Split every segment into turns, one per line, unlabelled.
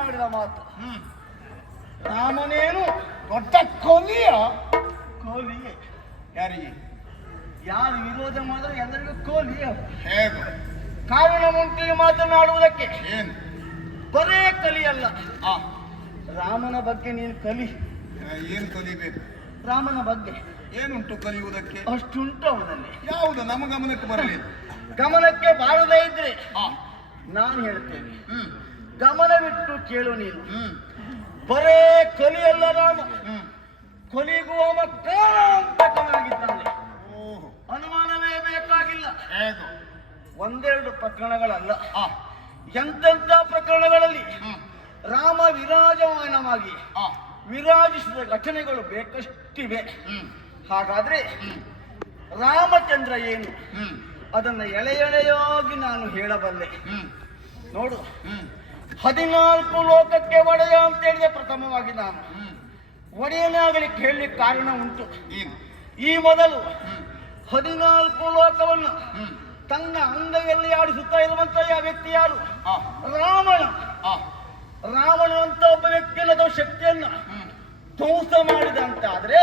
ಆಡಿದ ಮಾತು. ರಾಮನೇನು ದೊಡ್ಡ ಕೊಲಿಯ? ಕೋಲಿಯೇ.
ಯಾರಿಗೆ?
ಯಾರು ವಿರೋಧ ಮಾಡಿದ್ರೆ ಎಲ್ಲರಿಗೂ ಕೋಲಿಯ
ಹೇಗೆ.
ಕಾರಣ ಉಂಟು ಮಾತನಾಡುವುದಕ್ಕೆ.
ಏನು?
ಬರೇ ಕಲಿಯಲ್ಲ.
ಆ.
ರಾಮನ ಬಗ್ಗೆ ನೀನು ಕಲಿ.
ಏನು ಕಲಿಬೇಕು?
ರಾಮನ ಬಗ್ಗೆ.
ಏನುಂಟು ಕಲಿಯುವುದಕ್ಕೆ?
ಅಷ್ಟುಂಟು ಅವನಲ್ಲಿ.
ಯಾವುದು? ನಮ್ಮ ಗಮನಕ್ಕೆ ಬರಲಿ.
ಗಮನಕ್ಕೆ ಬಾರದೇ ಇದ್ರೆ ನಾನು ಹೇಳ್ತೇನೆ.
ಹ್ಮ್.
ಗಮನವಿಟ್ಟು ಕೇಳು ನೀನು. ಬರೇ ಕಲಿಯಲ್ಲ ರಾಮ.
ಕೊಲಿಗುವ
ಕೊಲಿಗೂ ಅವ
ಓಹೋ.
ಅನುಮಾನವೇ ಬೇಕಾಗಿಲ್ಲ. ಒಂದೆರಡು ಪ್ರಕರಣಗಳಲ್ಲ. ಎಂತೆಂಥ ಪ್ರಕರಣಗಳಲ್ಲಿ ರಾಮ ವಿರಾಜಮಾನವಾಗಿ ವಿರಾಜಿಸಿದ ಘಟನೆಗಳು ಬೇಕಷ್ಟಿವೆ. ಹಾಗಾದ್ರೆ ರಾಮಚಂದ್ರ ಏನು? ಅದನ್ನ ಎಳೆ ಎಳೆಯಾಗಿ ನಾನು ಹೇಳಬಲ್ಲೆ. ನೋಡು. ಹದಿನಾಲ್ಕು ಲೋಕಕ್ಕೆ ಒಡೆಯ ಅಂತ ಹೇಳಿದೆ ಪ್ರಥಮವಾಗಿ ನಾನು.
ಒಡೆಯನಾಗಲಿ
ಒಡೆಯನಾಗಲಿಕ್ಕೆ ಹೇಳಲಿಕ್ಕೆ ಕಾರಣ ಉಂಟು. ಈ ಮೊದಲು ಹದಿನಾಲ್ಕು ಲೋಕವನ್ನು ತನ್ನ ಅಂಗೈಯಲ್ಲಿ ಆಡಿಸುತ್ತಾ ಇರುವಂತ ಯಾವ ವ್ಯಕ್ತಿ ಯಾರು? ರಾವಣ. ರಾವಣ ಅಂತ ಒಬ್ಬ ವ್ಯಕ್ತಿಯಲ್ಲದ ಶಕ್ತಿಯನ್ನ ಧ್ವಂಸ ಮಾಡಿದ ಅಂತ ಆದ್ರೆ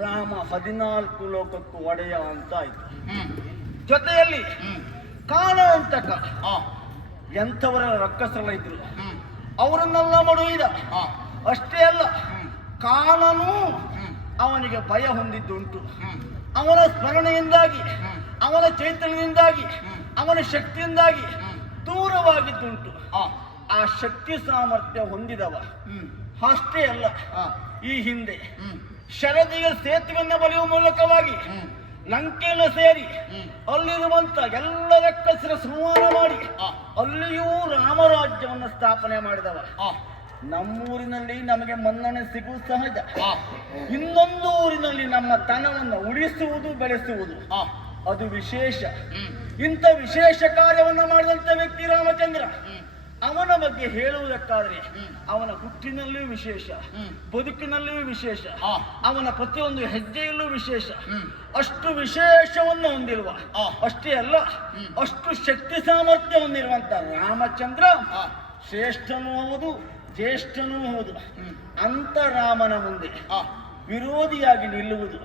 ರಾಮ ಹದಿನಾಲ್ಕು ಲೋಕಕ್ಕೂ ಒಡೆಯ ಅಂತ ಆಯ್ತು. ಜೊತೆಯಲ್ಲಿ ಕಾಣ ಅಂತಕ ಎಂಥವರ ರಕ್ಕಸರಲ್ಲ ಇದ್ರು. ಅವರನ್ನೆಲ್ಲ ಮಡುವಿದ ಅಷ್ಟೇ ಅಲ್ಲ
ಕಾಲನು
ಅವನಿಗೆ ಭಯ ಹೊಂದಿದ್ದುಂಟು ಅವನ ಸ್ಮರಣೆಯಿಂದಾಗಿ ಅವನ ಚೈತನ್ಯದಿಂದಾಗಿ ಅವನ ಶಕ್ತಿಯಿಂದಾಗಿ. ದೂರವಾಗಿದ್ದುಂಟು.
ಆ
ಶಕ್ತಿ ಸಾಮರ್ಥ್ಯ ಹೊಂದಿದವ. ಅಷ್ಟೇ ಅಲ್ಲ ಈ ಹಿಂದೆ ಶರದಿಗೆ ಸೇತುವೆಯನ್ನು ಬರೆಯುವ ಮೂಲಕವಾಗಿ ಲಂಕೆಯನ್ನು ಸೇರಿ ಅಲ್ಲಿರುವಂತ ಎಲ್ಲ ಲೆಕ್ಕಸಿನ ಸಂಹಾರ ಮಾಡಿ ಅಲ್ಲಿಯೂ ರಾಮರಾಜ್ಯವನ್ನು ಸ್ಥಾಪನೆ ಮಾಡಿದವ. ನಮ್ಮೂರಿನಲ್ಲಿ ನಮಗೆ ಮನ್ನಣೆ ಸಿಗುವುದು ಸಹಜ. ಇನ್ನೊಂದು ಊರಿನಲ್ಲಿ ನಮ್ಮ ತನವನ್ನು ಉಳಿಸುವುದು ಬೆಳೆಸುವುದು. ಅದು ವಿಶೇಷ. ಇಂಥ ವಿಶೇಷ ಕಾರ್ಯವನ್ನು ಮಾಡಿದಂತ ವ್ಯಕ್ತಿ ರಾಮಚಂದ್ರ. ಅವನ ಬಗ್ಗೆ ಹೇಳುವುದಕ್ಕಾದ್ರೆ. ಅವನ ಹುಟ್ಟಿನಲ್ಲಿಯೂ ವಿಶೇಷ
ಬದುಕಿನಲ್ಲೂ
ಬದುಕಿನಲ್ಲಿಯೂ ವಿಶೇಷ. ಅವನ ಪ್ರತಿಯೊಂದು ಹೆಜ್ಜೆಯಲ್ಲೂ ವಿಶೇಷ. ಅಷ್ಟು ವಿಶೇಷವನ್ನು ಹೊಂದಿರುವ. ಅಷ್ಟೇ ಅಲ್ಲ ಅಷ್ಟು ಶಕ್ತಿ ಸಾಮರ್ಥ್ಯ ಹೊಂದಿರುವಂತ ರಾಮಚಂದ್ರ ಶ್ರೇಷ್ಠನೂ ಹೌದು ಜ್ಯೇಷ್ಠನೂ ಹೌದು. ಅಂತ ರಾಮನ ಮುಂದೆ ವಿರೋಧಿಯಾಗಿ ನಿಲ್ಲುವುದು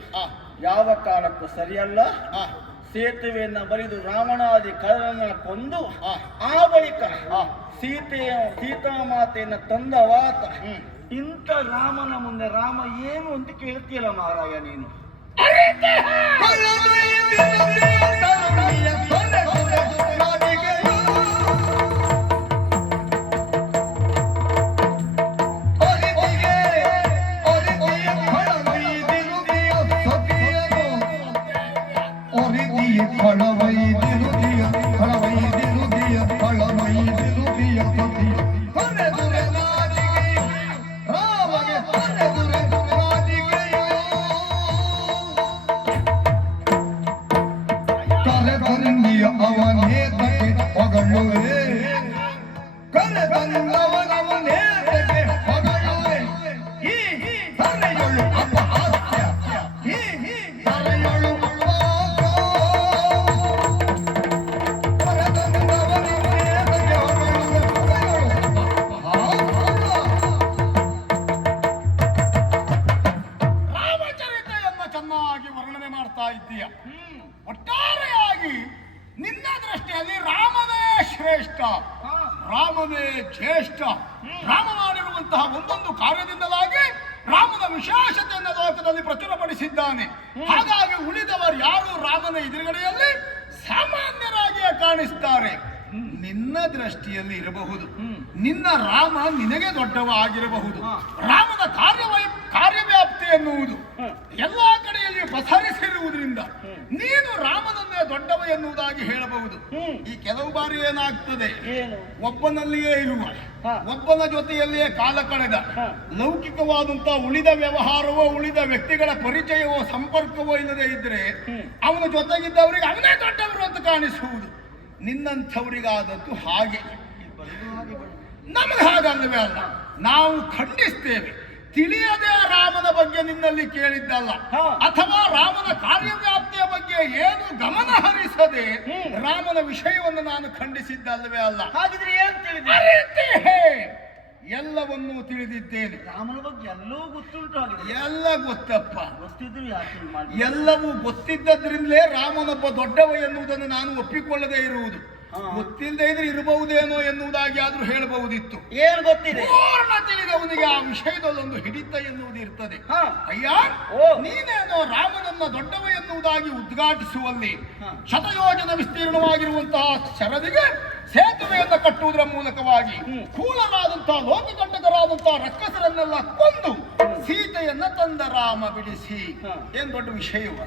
ಯಾವ ಕಾಲಕ್ಕೂ ಸರಿಯಲ್ಲ. ಸೇತುವೆಯನ್ನ ಬರಿದು ರಾವಣಾದಿ ಕಳ್ಳನ ಕೊಂದು
ಆ.
ಆ ಬಳಿಕ. ಸೀತೆಯ ಸೀತಾಮಾತೆಯನ್ನು ತಂದವಾತ ಇಂಥ ರಾಮನ ಮುಂದೆ ರಾಮ ಏನು ಅಂತ ಕೇಳ್ತೀಯಲ್ಲ ಮಹಾರಾಯ ನೀನು
ಅವನೇ
ಒಂದೊಂದು ಕಾರ್ಯದಿಂದಲಾಗಿ ರಾಮನ ವಿಶೇಷತೆಯನ್ನು ಲೋಕದಲ್ಲಿ ಪ್ರಚುರಪಡಿಸಿದ್ದಾನೆ. ಹಾಗಾಗಿ ಉಳಿದವರು ಯಾರು? ರಾಮನ ಎದುರುಗಡೆಯಲ್ಲಿ ಸಾಮಾನ್ಯರಾಗಿಯೇ ಕಾಣಿಸ್ತಾರೆ. ನಿನ್ನ ದೃಷ್ಟಿಯಲ್ಲಿ ಇರಬಹುದು. ನಿನ್ನ ರಾಮ ನಿನಗೆ ದೊಡ್ಡವ ಆಗಿರಬಹುದು. ರಾಮನ ಕಾರ್ಯವೈ ಕಾರ್ಯವ್ಯಾಪ್ತಿ ಎನ್ನುವುದು. ಎಲ್ಲಾ ಕಡೆಯಲ್ಲಿ ಪಸರಿಸಿರುವುದರಿಂದ ನೀನು ರಾಮನನ್ನೇ ದೊಡ್ಡವ ಎನ್ನುವುದಾಗಿ ಹೇಳಬಹುದು. ಈ ಕೆಲವು ಬಾರಿ ಏನಾಗ್ತದೆ?
ಏನು?
ಒಬ್ಬನಲ್ಲಿಯೇ ಇರುವ. ಒಬ್ಬನ ಜೊತೆಯಲ್ಲಿಯೇ ಕಾಲ ಕಳೆದ
ಲೌಕಿಕವಾದಂತಹ
ಲೌಕಿಕವಾದಂತ ಉಳಿದ ವ್ಯವಹಾರವೋ ಉಳಿದ ವ್ಯಕ್ತಿಗಳ ಪರಿಚಯವೋ ಸಂಪರ್ಕವೋ ಇಲ್ಲದೆ ಇದ್ರೆ. ಅವನ ಜೊತೆಗಿದ್ದವರಿಗೆ ಅವನೇ ದೊಡ್ಡವರು ಅಂತ ಕಾಣಿಸುವುದು. ನಿನ್ನಂಥವರಿಗಾದದ್ದು ಹಾಗೆ. ನಮಗೆ ಹಾಗಲ್ಲವೇ ಅಲ್ಲ. ನಾವು ಖಂಡಿಸ್ತೇವೆ. ತಿಳಿಯದೆ ರಾಮನ ಬಗ್ಗೆ ನಿನ್ನಲ್ಲಿ ಕೇಳಿದ್ದಲ್ಲ. ಅಥವಾ ರಾಮನ ಕಾರ್ಯವ್ಯಾಪ್ತಿಯ ಬಗ್ಗೆ ಏನು ಗಮನ ಹರಿಸದೆ ರಾಮನ ವಿಷಯವನ್ನು ನಾನು ಖಂಡಿಸಿದ್ದಲ್ಲವೇ ಅಲ್ಲ.
ಹಾಗಿದ್ರೆ ಏನ್ ತಿಳಿದೆ?
ಎಲ್ಲವನ್ನೂ ತಿಳಿದಿದ್ದೇನೆ.
ರಾಮನ ಬಗ್ಗೆ ಎಲ್ಲವೂ ಗೊತ್ತುಂಟು
ಎಲ್ಲ ಗೊತ್ತಪ್ಪ.
ಗೊತ್ತಿದ್ರು ಯಾಕೆ
ಎಲ್ಲವೂ ಗೊತ್ತಿದ್ದದ್ರಿಂದಲೇ ರಾಮನೊಬ್ಬ ದೊಡ್ಡವ ಎನ್ನುವುದನ್ನು ನಾನು ಒಪ್ಪಿಕೊಳ್ಳದೇ ಇರುವುದು. ಗೊತ್ತಿಲ್ಲದೆ ಇದ್ರೆ ಇರಬಹುದೇನೋ ಎನ್ನುವುದಾಗಿ ಆದ್ರೂ ಹೇಳಬಹುದಿತ್ತು.
ಏನ್ ಗೊತ್ತಿದೆ?
ಪೂರ್ಣ ತಿಳಿದವನಿಗೆ ಆ ವಿಷಯದಲ್ಲೊಂದು ಹಿಡಿತ ಎನ್ನುವುದು ಇರ್ತದೆ.
ಹಾ.
ಅಯ್ಯ. ನೀನೇನೋ ರಾಮನನ್ನ ದೊಡ್ಡವ ಎನ್ನುವುದಾಗಿ ಉದ್ಘಾಟಿಸುವಲ್ಲಿ. ಶತಯೋಜನ ವಿಸ್ತೀರ್ಣವಾಗಿರುವಂತಹ ಶರದಿಗೆ ಸೇತುವೆಯನ್ನು ಕಟ್ಟುವುದರ ಮೂಲಕವಾಗಿ. ಕೂಲರಾದಂತಹ ಲೋಕಕಂಟಕರಾದಂತಹ ರಕ್ಕಸರನ್ನೆಲ್ಲ ಕೊಂದು ಸೀತೆಯನ್ನ ತಂದ ರಾಮ ಬಿಡಿಸಿ. ಏನ್ ದೊಡ್ಡ ವಿಷಯವ?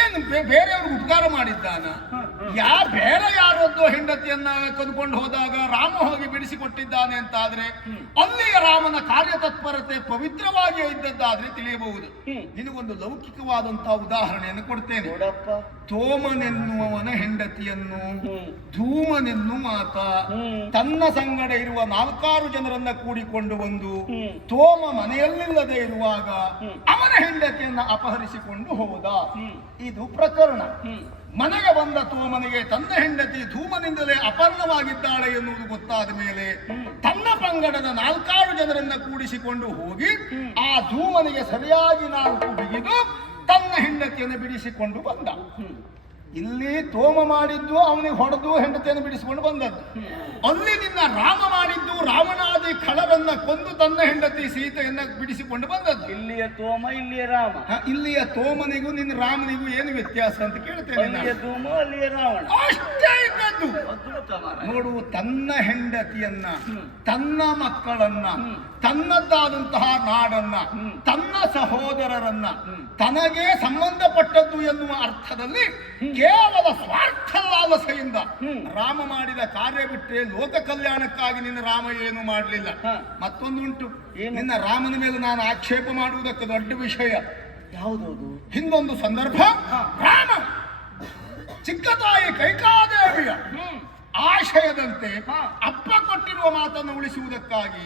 ಏನು ಬೇರೆಯವ್ರಿಗೆ ಉಪಕಾರ ಮಾಡಿದ್ದಾನ. ಯಾ ಬೇರೆ ಯಾರೊಂದು ಹೆಂಡತಿಯನ್ನ ಕೊಂದುಕೊಂಡು ಹೋದಾಗ ರಾಮ ಹೋಗಿ ಬಿಡಿಸಿಕೊಟ್ಟಿದ್ದಾನೆ ಅಂತಾದ್ರೆ. ಅಲ್ಲಿಯ ರಾಮನ ಕಾರ್ಯತತ್ಪರತೆ ಪವಿತ್ರವಾಗಿ ಇದ್ದದ್ದಾದ್ರೆ ತಿಳಿಯಬಹುದು. ನಿನಗೊಂದು ಲೌಕಿಕವಾದಂತಹ ಉದಾಹರಣೆಯನ್ನು ಕೊಡ್ತೇನೆ
ನೋಡಪ್ಪ
ತೋಮನೆನ್ನುವವನ ಹೆಂಡತಿಯನ್ನು ಧೂಮನೆನ್ನು ಮಾತ. ತನ್ನ ಸಂಗಡ ಇರುವ ನಾಲ್ಕಾರು ಜನರನ್ನ ಕೂಡಿಕೊಂಡು ಬಂದು. ತೋಮ ಮನೆಯಲ್ಲಿಲ್ಲದೆ ಇರುವಾಗ. ಅವನ ಹೆಂಡತಿಯನ್ನ ಅಪಹರಿಸಿಕೊಂಡು ಹೋದ. ಇದು ಪ್ರಕರಣ. ಮನೆಗೆ ಬಂದ ತೋಮನಿಗೆ ತನ್ನ ಹೆಂಡತಿ ಧೂಮನಿಂದಲೇ ಅಪರ್ಣವಾಗಿದ್ದಾಳೆ ಎನ್ನುವುದು ಗೊತ್ತಾದ ಮೇಲೆ ತನ್ನ ಪಂಗಡದ ನಾಲ್ಕಾರು ಜನರನ್ನ ಕೂಡಿಸಿಕೊಂಡು ಹೋಗಿ ಆ ಧೂಮನಿಗೆ ಸರಿಯಾಗಿ ನಾಲ್ಕು ಬಿಗಿದು ತನ್ನ ಹೆಂಡತಿಯನ್ನು ಬಿಡಿಸಿಕೊಂಡು ಬಂದ. ಇಲ್ಲಿ ತೋಮ ಮಾಡಿದ್ದು ಅವನಿಗೆ ಹೊಡೆದು ಹೆಂಡತಿಯನ್ನು ಬಿಡಿಸಿಕೊಂಡು ಬಂದದ್ದು. ಅಲ್ಲಿ ನಿನ್ನ ರಾಮ ಮಾಡಿದ್ದು ರಾವಣಾದಿ ಖಳರನ್ನ ಕೊಂದು ತನ್ನ ಹೆಂಡತಿ ಸೀತೆಯನ್ನ ಬಿಡಿಸಿಕೊಂಡು ಬಂದದ್ದು.
ಇಲ್ಲಿಯ ತೋಮ ಇಲ್ಲಿಯ ರಾಮ.
ಇಲ್ಲಿಯ ತೋಮನಿಗೂ ನಿನ್ನ ರಾಮನಿಗೂ ಏನು ವ್ಯತ್ಯಾಸ ಅಂತ ಕೇಳ್ತೇನೆ
ತೋಮ ಅಲ್ಲಿಯ ರಾವಣ.
ಅಷ್ಟೇ ಇದ್ದದ್ದು. ನೋಡು ತನ್ನ ಹೆಂಡತಿಯನ್ನ ತನ್ನ ಮಕ್ಕಳನ್ನ. ತನ್ನದ್ದಾದಂತಹ ನಾಡನ್ನ ತನ್ನ ಸಹೋದರರನ್ನ. ತನಗೆ ಸಂಬಂಧಪಟ್ಟದ್ದು ಎನ್ನುವ ಅರ್ಥದಲ್ಲಿ ಕೇವಲ ಸ್ವಾರ್ಥ ಲಾಲಸೆಯಿಂದ ರಾಮ ಮಾಡಿದ ಕಾರ್ಯ ಬಿಟ್ಟರೆ ಲೋಕ ಕಲ್ಯಾಣಕ್ಕಾಗಿ ನಿನ್ನ ರಾಮ ಏನು ಮಾಡಲಿಲ್ಲ. ಮತ್ತೊಂದುಂಟು? ನಿನ್ನ ರಾಮನ ಮೇಲೆ ನಾನು ಆಕ್ಷೇಪ ಮಾಡುವುದಕ್ಕೆ ದೊಡ್ಡ ವಿಷಯ.
ಯಾವುದು
ಹಿಂದೊಂದು ಸಂದರ್ಭ ರಾಮ ಚಿಕ್ಕ ತಾಯಿ ಕೈಕಾದೇವಿಯ ಆಶಯದಂತೆ. ಅಪ್ಪ ಕೊಟ್ಟಿರುವ ಮಾತನ್ನು ಉಳಿಸುವುದಕ್ಕಾಗಿ.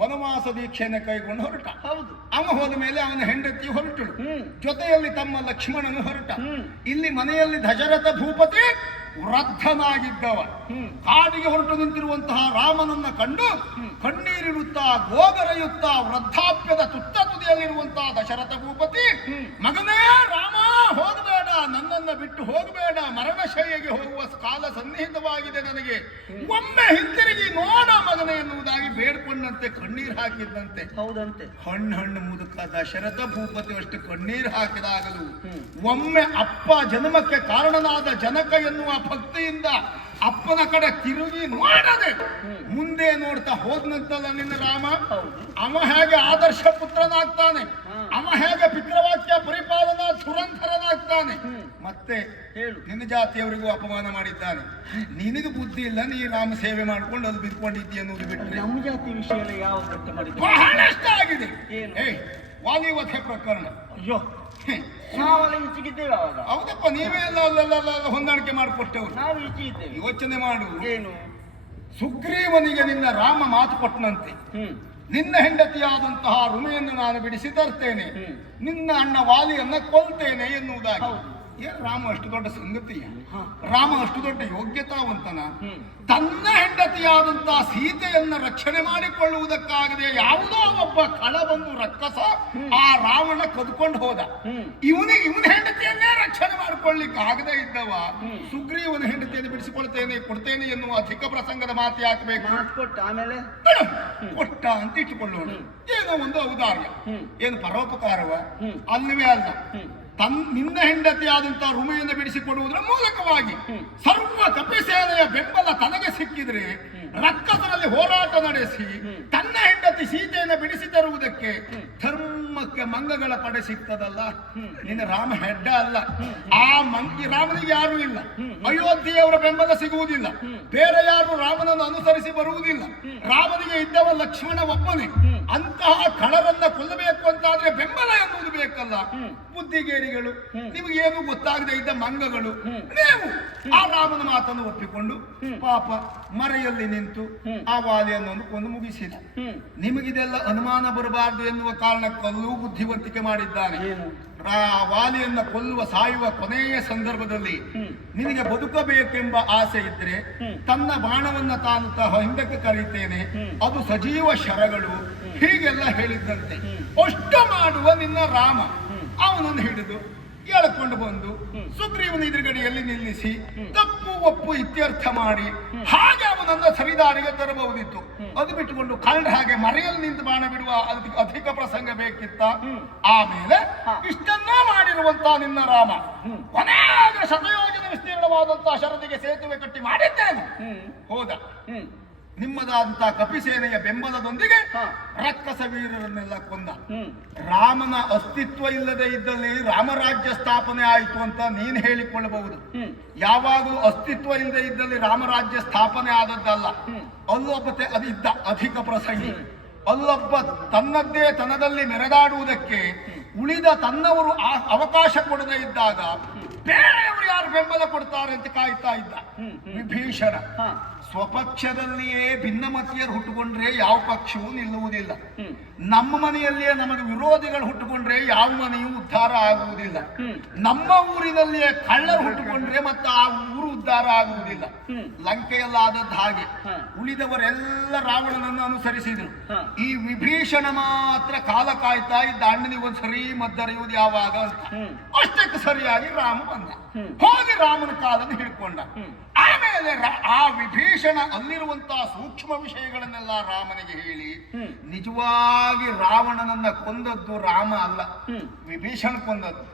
ವನವಾಸ ದೀಕ್ಷೆಯನ್ನು ಕೈಗೊಂಡು ಹೊರಟ.
ಹೌದು.
ಅವ ಹೋದ ಮೇಲೆ ಅವನ ಹೆಂಡತಿ ಹೊರಟಳು. ಜೊತೆಯಲ್ಲಿ ತಮ್ಮ ಲಕ್ಷ್ಮಣನು ಹೊರಟ. ಇಲ್ಲಿ ಮನೆಯಲ್ಲಿ ದಶರಥ ಭೂಪತಿ ವೃದ್ಧನಾಗಿದ್ದವ. ಕಾಡಿಗೆ ಹೊರಟು ನಿಂತಿರುವಂತಹ ರಾಮನನ್ನ ಕಂಡು
ಕಣ್ಣೀರಿರುತ್ತಾ
ಕಣ್ಣೀರಿಡುತ್ತಾ ಗೋಗರೆಯುತ್ತಾ ವೃದ್ಧಾಪ್ಯದ ತುತ್ತ ತುದಿಯಲ್ಲಿರುವಂತಹ ದಶರಥ ಭೂಪತಿ ಮಗನೇ ರಾಮ ಹೋಗಬೇಡ ನನ್ನನ್ನು ಬಿಟ್ಟು ಹೋಗಬೇಡ. ಮರಣಶೈಲಿಗೆ ಹೋಗುವ ಕಾಲ ಸನ್ನಿಹಿತವಾಗಿದೆ ನನಗೆ. ಒಮ್ಮೆ ಹಿಂತಿರುಗಿ ನೋಡ ಮಗನ ಎನ್ನುವುದಾಗಿ ಬೇಡ್ಕೊಂಡಂತೆ ಕಣ್ಣೀರು ಹಾಕಿದ್ದಂತೆ.
ಹೌದಂತೆ.
ಹಣ್ಣು ಹಣ್ಣು ಮುದುಕ ದಶರಥ ಭೂಪತಿ ಅಷ್ಟು ಕಣ್ಣೀರು ಹಾಕಿದಾಗಲೂ. ಒಮ್ಮೆ ಅಪ್ಪ ಜನ್ಮಕ್ಕೆ ಕಾರಣನಾದ ಜನಕ ಎನ್ನುವ ಭಕ್ತಿಯಿಂದ ಅಪ್ಪನ ಕಡೆ ತಿರುಗಿ ನೋಡದೆ ಮುಂದೆ ನೋಡ್ತಾ ಹೋದ್ನಂತಲ್ಲ ನಿನ್ನ ರಾಮ? ಅವ ಹೇಗೆ ಆದರ್ಶ ಪುತ್ರನಾಗ್ತಾನೆ. ಅವ ಹೇಗೆ ಪಿತೃವಾಕ್ಯ ಪರಿಪಾಲನಾ
ಸುರಂಧರನಾಗ್ತಾನೆ.
ಮತ್ತೆ
ಹೇಳು.
ನಿನ್ನ ಜಾತಿಯವರಿಗೂ ಅಪಮಾನ ಮಾಡಿದ್ದಾನೆ. ನಿನಗೆ ಬುದ್ಧಿ ಇಲ್ಲ ನೀ ರಾಮ ಸೇವೆ ಮಾಡ್ಕೊಂಡು ಅದು ಬಿದ್ಕೊಂಡಿದ್ದಿ ಅನ್ನೋದು ಬಿಟ್ಟರೆ
ನಮ್ಮ ಜಾತಿ ವಿಷಯ ಯಾವ ಏನು?
ಏ ವಾಲಿವಧೆ ಪ್ರಕರಣ.
ಅಯ್ಯೋ.
ಹ್ಮ್.
ನಾವೆಲ್ಲ ಈಚೆಗಿದ್ದೇವೆ ಅವಾಗ.
ಹೌದಪ್ಪ ನೀವೇ ಎಲ್ಲ ಅಲ್ಲೆಲ್ಲ ಹೊಂದಾಣಿಕೆ ಮಾಡಿಕೊಟ್ಟವರು.
ನಾವು ಈಚೆ ಇದ್ದೇವೆ
ಯೋಚನೆ ಮಾಡು.
ಏನು?
ಸುಗ್ರೀವನಿಗೆ ನಿನ್ನ ರಾಮ ಮಾತು ಕೊಟ್ಟನಂತೆ.
ಹ್ಮ್.
ನಿನ್ನ ಹೆಂಡತಿಯಾದಂತಹ ರುಮೆಯನ್ನು ನಾನು ಬಿಡಿಸಿ ತರ್ತೇನೆ. ನಿನ್ನ ಅಣ್ಣ ವಾಲಿಯನ್ನ ಕೊಲ್ತೇನೆ ಎನ್ನುವುದಾಗಿ. ಏನ್ ರಾಮ ಅಷ್ಟು ದೊಡ್ಡ ಸಂಗತಿಯ. ರಾಮ ಅಷ್ಟು ದೊಡ್ಡ ಯೋಗ್ಯತಾವಂತನ?
ವಂತನ
ತನ್ನ ಹೆಂಡತಿಯಾದಂತಹ ಸೀತೆಯನ್ನ ರಕ್ಷಣೆ ಮಾಡಿಕೊಳ್ಳುವುದಕ್ಕಾಗದೆ ಯಾವುದೋ ಒಬ್ಬ ಕಳ ಬಂದು ರಕ್ಕಸ ಆ ರಾವಣ ಕದ್ಕೊಂಡು ಹೋದ. ಇವನಿಗೆ ಇವನ ಹೆಂಡತಿಯನ್ನೇ ರಕ್ಷಣೆ ಮಾಡಿಕೊಳ್ಳಿಕ್ಕೆ ಆಗದೆ ಇದ್ದವ. ಸುಗ್ರೀವನ ಹೆಂಡತಿಯನ್ನು ಬಿಡಿಸಿಕೊಳ್ತೇನೆ ಕೊಡ್ತೇನೆ ಎನ್ನುವ ಅಧಿಕ ಪ್ರಸಂಗದ ಮಾತು ಯಾಕಬೇಕು
ಕೊಟ್ಟ ಆಮೇಲೆ?
ಕೊಟ್ಟ ಅಂತ ಇಟ್ಟುಕೊಳ್ಳೋಣ. ಏನೋ ಒಂದು ಔದಾರ್ಯ. ಏನು ಪರೋಪಕಾರವ. ಅಲ್ಲವೇ ಅಲ್ಲ. ತನ್ ನಿನ್ನ ಹೆಂಡತಿಯಾದಂತಹ ರುಮೆಯನ್ನು ಬಿಡಿಸಿಕೊಡುವುದರ ಮೂಲಕವಾಗಿ. ಸರ್ವ ಕಪಿಸೇನೆಯ ಬೆಂಬಲ ತನಗೆ ಸಿಕ್ಕಿದ್ರೆ ರಕ್ಕಸರಲ್ಲಿ ಹೋರಾಟ ನಡೆಸಿ ತನ್ನ ಹೆಂಡತಿ ಸೀತೆಯನ್ನು ಬಿಡಿಸಿ ತರುವುದಕ್ಕೆ ಧರ್ಮಕ್ಕೆ ಮಂಗಗಳ ಪಡೆ ಸಿಗ್ತದಲ್ಲ? ನಿನ್ನ ರಾಮ ಹೆಡ್ಡ ಅಲ್ಲ. ಆ ಮಂಗಿ ರಾಮನಿಗೆ ಯಾರು ಇಲ್ಲ. ಅಯೋಧ್ಯೆಯವರ ಬೆಂಬಲ ಸಿಗುವುದಿಲ್ಲ. ಬೇರೆ ಯಾರು ರಾಮನನ್ನು ಅನುಸರಿಸಿ ಬರುವುದಿಲ್ಲ. ರಾಮನಿಗೆ ಇದ್ದವ ಲಕ್ಷ್ಮಣ ಒಬ್ಬನೇ. ಅಂತಹ ಕಳರನ್ನ ಕೊಲ್ಲಬೇಕು ಅಂತಾದ್ರೆ ಬೆಂಬಲ ಎನ್ನುವುದು ಬೇಕಲ್ಲ?
ಬುದ್ಧಿಗೇರಿಗಳು.
ನಿಮಗೇನು ಗೊತ್ತಾಗದೆ ಇದ್ದ ಮಂಗಗಳು. ನೀವು ಆ ರಾಮನ ಮಾತನ್ನು ಒಪ್ಪಿಕೊಂಡು ಪಾಪ ಮರೆಯಲ್ಲಿ ನಿಂತು. ಆ ವಾಲಿಯನ್ನು ಕೊಂದು ಮುಗಿಸಿದ. ನಿಮಗಿದೆಲ್ಲ ಅನುಮಾನ ಬರಬಾರದು ಎನ್ನುವ ಕಾರಣಕ್ಕಲ್ಲೂ ಬುದ್ಧಿವಂತಿಕೆ ಮಾಡಿದ್ದಾನೆ. ಆ ವಾಲಿಯನ್ನ ಕೊಲ್ಲುವ ಸಾಯುವ ಕೊನೆಯ ಸಂದರ್ಭದಲ್ಲಿ. ನಿನಗೆ ಬದುಕಬೇಕೆಂಬ ಆಸೆ ಇದ್ರೆ ತನ್ನ ಬಾಣವನ್ನ ತಾನು ಹಿಂದಕ್ಕೆ ಕರೀತೇನೆ. ಅದು ಸಜೀವ ಶರಗಳು. ಹೀಗೆಲ್ಲ ಹೇಳಿದ್ದಂತೆ. ಅಷ್ಟ ಮಾಡುವ ನಿನ್ನ ರಾಮ. ಅವನನ್ನು ಹಿಡಿದು ಕೇಳಿಕೊಂಡು ಬಂದು. ಸುಗ್ರೀವನ ಎದುರುಗಡೆಯಲ್ಲಿ ನಿಲ್ಲಿಸಿ. ತಪ್ಪು ಒಪ್ಪು ಇತ್ಯರ್ಥ ಮಾಡಿ ಹಾಗೆ ಅವನನ್ನ ಸರಿದಾರಿಗೆ ತರಬಹುದಿತ್ತು. ಅದು ಬಿಟ್ಟುಕೊಂಡು ಕಳ್ಳ ಹಾಗೆ ಮರೆಯಲ್ಲಿ ನಿಂತು ಬಾಣ ಬಿಡುವ ಅದಕ್ಕೆ ಅಧಿಕ ಪ್ರಸಂಗ ಬೇಕಿತ್ತ? ಆಮೇಲೆ. ಇಷ್ಟನ್ನ ಮಾಡಿರುವಂತ ನಿನ್ನ ರಾಮ. ಕೊನೆಯಾಗ ಶತಯೋಜನ ವಿಸ್ತೀರ್ಣವಾದಂತಹ ಶರದಿಗೆ ಸೇತುವೆ ಕಟ್ಟಿ ಮಾಡಿದ್ದೇನೆ. ಹೋದ. ನಿಮ್ಮದಾದಂತಹ ಕಪಿಸೇನೆಯ ಬೆಂಬಲದೊಂದಿಗೆ. ರಕ್ಕಸ ವೀರರನ್ನೆಲ್ಲ ಕೊಂದ. ರಾಮನ ಅಸ್ತಿತ್ವ ಇಲ್ಲದೆ ಇದ್ದಲ್ಲಿ ರಾಮರಾಜ್ಯ ಸ್ಥಾಪನೆ ಆಯಿತು ಅಂತ ನೀನ್ ಹೇಳಿಕೊಳ್ಳಬಹುದು. ಯಾವಾಗಲೂ ಅಸ್ತಿತ್ವ ಇಲ್ಲದೆ ಇದ್ದಲ್ಲಿ ರಾಮರಾಜ್ಯ ಸ್ಥಾಪನೆ ಆದದ್ದಲ್ಲ. ಅಲ್ಲೊಬ್ಬತೆ ಅದಿದ್ದ ಅಧಿಕ ಪ್ರಸಂಗಿ. ಅಲ್ಲೊಬ್ಬ ತನ್ನದ್ದೇ ತನದಲ್ಲಿ ಮೆರೆದಾಡುವುದಕ್ಕೆ ಉಳಿದ ತನ್ನವರು ಆ- ಅವಕಾಶ ಕೊಡದೇ ಇದ್ದಾಗ ಬೇರೆಯವರು ಯಾರು ಬೆಂಬಲ ಕೊಡ್ತಾರೆ ಅಂತ ಕಾಯ್ತಾ ಇದ್ದ. ವಿಭೀಷಣ. ಸ್ವಪಕ್ಷದಲ್ಲಿಯೇ ಭಿನ್ನಮತೀಯರು ಹುಟ್ಟುಕೊಂಡ್ರೆ ಯಾವ ಪಕ್ಷವೂ ನಿಲ್ಲುವುದಿಲ್ಲ. ನಮ್ಮ ಮನೆಯಲ್ಲಿಯೇ ನಮಗೆ ವಿರೋಧಿಗಳು ಹುಟ್ಟುಕೊಂಡ್ರೆ ಯಾವ ಮನೆಯೂ ಉದ್ಧಾರ ಆಗುವುದಿಲ್ಲ. ನಮ್ಮ ಊರಿನಲ್ಲಿಯೇ ಕಳ್ಳರು ಹುಟ್ಟುಕೊಂಡ್ರೆ ಮತ್ತೆ ಆ ಊರು ಉದ್ಧಾರ ಆಗುವುದಿಲ್ಲ. ಲಂಕೆಯಲ್ಲಾದದ್ದು ಹಾಗೆ. ಉಳಿದವರೆಲ್ಲ ರಾವಣನನ್ನು ಅನುಸರಿಸಿದ್ರು. ಈ ವಿಭೀಷಣ ಮಾತ್ರ ಕಾಲ ಕಾಯ್ತಾ ಇದ್ದ ಅಣ್ಣನಿಗೊಂದು ಸರಿ ಮದ್ದರೆಯುವುದು ಯಾವಾಗ ಅಂತ. ಅಷ್ಟಕ್ಕೆ ಸರಿಯಾಗಿ ರಾಮ ಬಂದ. ಹೋಗಿ ರಾಮನ ಕಾಲನ್ನು ಹಿಡ್ಕೊಂಡ. ಆಮೇಲೆ ಆ ವಿಭೀಷಣ ಅಲ್ಲಿರುವಂತಹ ಸೂಕ್ಷ್ಮ ವಿಷಯಗಳನ್ನೆಲ್ಲ ರಾಮನಿಗೆ ಹೇಳಿ ನಿಜವಾಗಿ ರಾವಣನನ್ನ ಕೊಂದದ್ದು ರಾಮ ಅಲ್ಲ. ವಿಭೀಷಣ ಕೊಂದದ್ದು.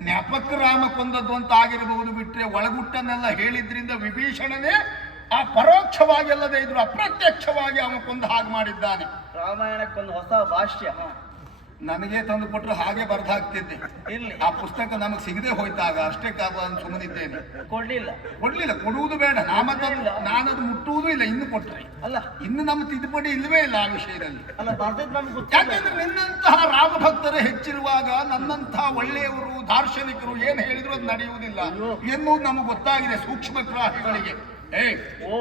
ನೆಪಕ್ಕೆ ರಾಮ ಕೊಂದದ್ದು ಅಂತ ಆಗಿರಬಹುದು ಬಿಟ್ರೆ ಒಳಗುಟ್ಟನ್ನೆಲ್ಲ ಹೇಳಿದ್ರಿಂದ ವಿಭೀಷಣನೇ ಆ ಪರೋಕ್ಷವಾಗಿ ಅಲ್ಲದೆ ಇದ್ರು ಅಪ್ರತ್ಯಕ್ಷವಾಗಿ ಅವನು ಕೊಂದ ಹಾಗೆ ಮಾಡಿದ್ದಾನೆ
ರಾಮಾಯಣಕ್ಕೊಂದು ಹೊಸ ಭಾಷ್ಯ.
ನನಗೆ ತಂದು ಕೊಟ್ಟರು ಹಾಗೆ ಬರ್ದು ಹಾಕ್ತಿದ್ದೆ.
ಇರ್ಲಿ.
ಆ ಪುಸ್ತಕ ನಮಗೆ ಸಿಗದೆ ಹೋಯ್ತಾಗ ಅಷ್ಟೇ ಅಂತ ಸುಮ್ಮನಿದ್ದೇನೆ.
ಕೊಡ್ಲಿಲ್ಲ.
ಕೊಡ್ಲಿಲ್ಲ ಕೊಡುವುದು ಬೇಡ. ನಾಮ ನಾನು ನಾನದು ಮುಟ್ಟುವುದೂ ಇಲ್ಲ ಇನ್ನು ಕೊಟ್ಟರೆ
ಅಲ್ಲ.
ಇನ್ನು ನಮ್ಮ ತಿದ್ದುಪಡಿ ಇಲ್ಲವೇ ಇಲ್ಲ ಆ ವಿಷಯದಲ್ಲಿ.
ಅಲ್ಲ
ಯಾಕೆಂದ್ರೆ ನಿನ್ನಂತಹ ರಾಮಭಕ್ತರು ಹೆಚ್ಚಿರುವಾಗ ನನ್ನಂತಹ ಒಳ್ಳೆಯವರು ದಾರ್ಶನಿಕರು ಏನ್ ಹೇಳಿದ್ರು ಅದು ನಡೆಯುವುದಿಲ್ಲ ಎನ್ನುವುದು ನಮಗೆ ಗೊತ್ತಾಗಿದೆ ಸೂಕ್ಷ್ಮ ಗ್ರಾಹಿಗಳಿಗೆ.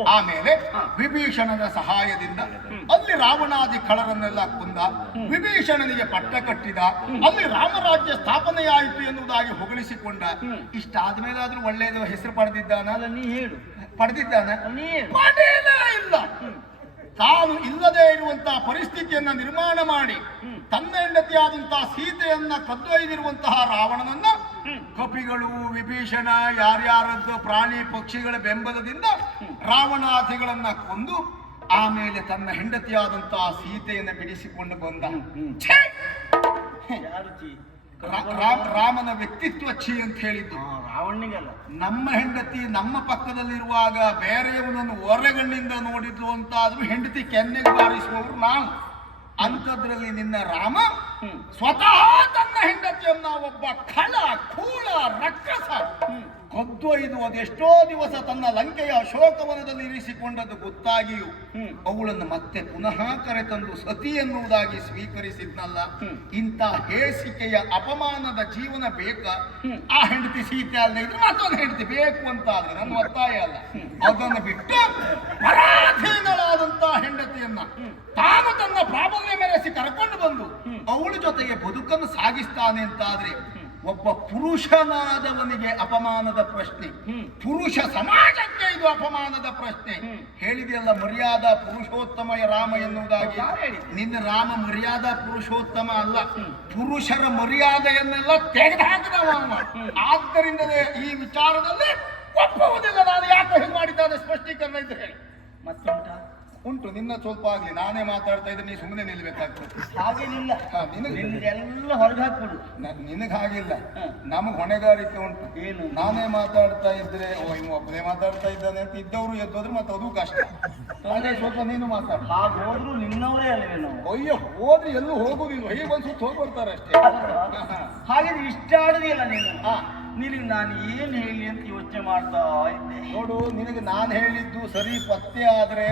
ಆಮೇಲೆ. ವಿಭೀಷಣನ ಸಹಾಯದಿಂದ ಅಲ್ಲಿ ರಾವಣಾದಿ ಕಳರನ್ನೆಲ್ಲ ಕುಂದ ವಿಭೀಷಣನಿಗೆ ಪಟ್ಟ ಕಟ್ಟಿದ ಅಲ್ಲಿ ರಾಮರಾಜ್ಯ ಸ್ಥಾಪನೆಯಾಯಿತು ಎನ್ನುವುದಾಗಿ ಹೊಗಳಿಸಿಕೊಂಡ
ಹ್ಮ್.
ಆದ್ರೂ ಒಳ್ಳೆಯದು ಹೆಸರು ಪಡೆದಿದ್ದಾನ
ನೀ ಹೇಳು
ಪಡೆದಿದ್ದಾನ ಇಲ್ಲ ತಾನು ಇಲ್ಲದೆ ಇರುವಂತಹ ಪರಿಸ್ಥಿತಿಯನ್ನ ನಿರ್ಮಾಣ ಮಾಡಿ. ತನ್ನ ಹೆಂಡತಿಯಾದಂತಹ ಸೀತೆಯನ್ನ ಕದ್ದೊಯ್ದಿರುವಂತಹ ರಾವಣನನ್ನ. ಕಪಿಗಳು ವಿಭೀಷಣ ಯಾರ್ಯಾರದ್ದು ಪ್ರಾಣಿ ಪಕ್ಷಿಗಳ ಬೆಂಬಲದಿಂದ ರಾವಣಾದಿಗಳನ್ನ ಕೊಂದು ಆಮೇಲೆ ತನ್ನ ಹೆಂಡತಿಯಾದಂತಹ ಸೀತೆಯನ್ನು ಬಿಡಿಸಿಕೊಂಡು ಬಂದ. ರಾಮನ ವ್ಯಕ್ತಿತ್ವ ಛೀ ಅಂತ ಹೇಳಿದ್ದು.
ರಾವಣಿಗಲ್ಲ ರಾವಣನಿಗಲ್ಲ.
ನಮ್ಮ ಹೆಂಡತಿ ನಮ್ಮ ಪಕ್ಕದಲ್ಲಿರುವಾಗ ಬೇರೆಯವನನ್ನು ಹೊರಗಣ್ಣಿಂದ ನೋಡಿದ್ರು ಅಂತ ಆದ್ರೂ ಹೆಂಡತಿ ಕೆನ್ನೆಗೆ ಬಾರಿಸುವವರು ನಾವು. ಅಂಥದ್ರಲ್ಲಿ ನಿನ್ನ ರಾಮ. ಸ್ವತಃ ತನ್ನ ಹೆಂಡತಿಯನ್ನ ಒಬ್ಬ ಖಳ ಕೂಳ ರಕ್ಕಸ ಅದು ಅದೆಷ್ಟೋ ದಿವಸ ತನ್ನ ಲಂಕೆಯ ಅಶೋಕವನದಲ್ಲಿ ಇರಿಸಿಕೊಂಡದ್ದು ಗೊತ್ತಾಗಿಯೂ
ಅವಳನ್ನು
ಅವುಗಳನ್ನು ಮತ್ತೆ ಪುನಃ ಕರೆತಂದು ಸತಿ ಎನ್ನುವುದಾಗಿ ಸ್ವೀಕರಿಸಿದ್ನಲ್ಲ. ಇಂಥ ಹೇಸಿಕೆಯ ಅಪಮಾನದ ಜೀವನ ಬೇಕಾ? ಆ ಹೆಂಡತಿ ಸೀತೆ ಅಲ್ಲ ಇದ್ರೆ ಮತ್ತೊಂದು ಹೆಂಡತಿ ಬೇಕು ಅಂತ ಆದ್ರೆ ನನ್ನ ಒತ್ತಾಯ ಅಲ್ಲ. ಅದನ್ನು ಬಿಟ್ಟು ಪರಾಧೀನಳಾದಂತಹ ಹೆಂಡತಿಯನ್ನ ತಾನು ತನ್ನ ಪ್ರಾಬಲ್ಯ ಮೆರೆಸಿ ಕರ್ಕೊಂಡು ಬಂದು ಅವಳ ಜೊತೆಗೆ ಬದುಕನ್ನು ಸಾಗಿಸ್ತಾನೆ ಅಂತಾದ್ರೆ ಒಬ್ಬ ಪುರುಷನಾದವನಿಗೆ ಅಪಮಾನದ ಪ್ರಶ್ನೆ. ಪುರುಷ ಸಮಾಜಕ್ಕೆ ಇದು ಅಪಮಾನದ ಪ್ರಶ್ನೆ. ಹೇಳಿದೆಯಲ್ಲ ಮರ್ಯಾದಾ ಪುರುಷೋತ್ತಮ ರಾಮ ಎನ್ನುವುದಾಗಿ? ನಿನ್ನ ರಾಮ ಮರ್ಯಾದಾ ಪುರುಷೋತ್ತಮ ಅಲ್ಲ ಪುರುಷರ ಮರ್ಯಾದೆಯನ್ನೆಲ್ಲ ತೆಗೆದುಹಾಕಿದವ. ಆದ್ದರಿಂದಲೇ ಈ ವಿಚಾರದಲ್ಲಿ ಒಪ್ಪುವುದಿಲ್ಲ. ನಾನು ಯಾಕೆ ಹೀಗೆ ಮಾಡಿದ್ದಾನೆ ಸ್ಪಷ್ಟೀಕರಣ ಇದ್ರೆ ಹೇಳಿ. ಉಂಟು ನಿನ್ನ ಸ್ವಲ್ಪ ಆಗ್ಲಿ. ನಾನೇ ಮಾತಾಡ್ತಾ ಇದ್ರೆ ನೀ ಸುಮ್ಮನೆ ನಿಲ್ಬೇಕಾಗ್ತದೆ.
ಹಾಗೇನಿಲ್ಲ.
ಹಾ, ನಿನಗೆ
ಎಲ್ಲ ಹೊರಗೆ ಹಾಕ್ಬಿಡು.
ನಿನಗೆ ಹಾಗಿಲ್ಲ. ನಮಗೆ ಹೊಣೆಗಾರಿಕೆ ಉಂಟು.
ಏನು?
ನಾನೇ ಮಾತಾಡ್ತಾ ಇದ್ರೆ ಓ ಇವ್ ಒಬ್ಬನೇ ಮಾತಾಡ್ತಾ ಇದ್ದಾನೆ ಅಂತ ಇದ್ದವರು ಎದ್ದೋದ್ರೆ ಮತ್ತೆ ಅದು ಕಷ್ಟ. ಹಾಗೆ ಸ್ವಲ್ಪ ನೀನು ಮಾತಾಡ.
ಹಾಗೆ ಹೋದ್ರು ನಿನ್ನವರೇ ಅಲ್ವೇ ನಾವು?
ಅಯ್ಯೋ ಹೋದ್ರೆ ಎಲ್ಲೂ ಹೋಗುದಿಲ್ಲ ಹೇಗೆ ಒಂದ್ ಸುತ್ತ ಹೋಗಿ ಬರ್ತಾರೆ ಅಷ್ಟೇ
ಹಾಗಿದ್ರೆ ಇಷ್ಟ ಆಡುದಿಲ್ಲ ನೀನು.
ಹಾ.
ನಿನಗೆ ನಾನು ಏನ್ ಹೇಳಿ ಅಂತ ಯೋಚನೆ ಮಾಡ್ತಾ ಇದ್ದೆ.
ನೋಡು ನಿನಗೆ ನಾನು ಹೇಳಿದ್ದು ಸರಿ ಪತ್ತೆ ಆದ್ರೆ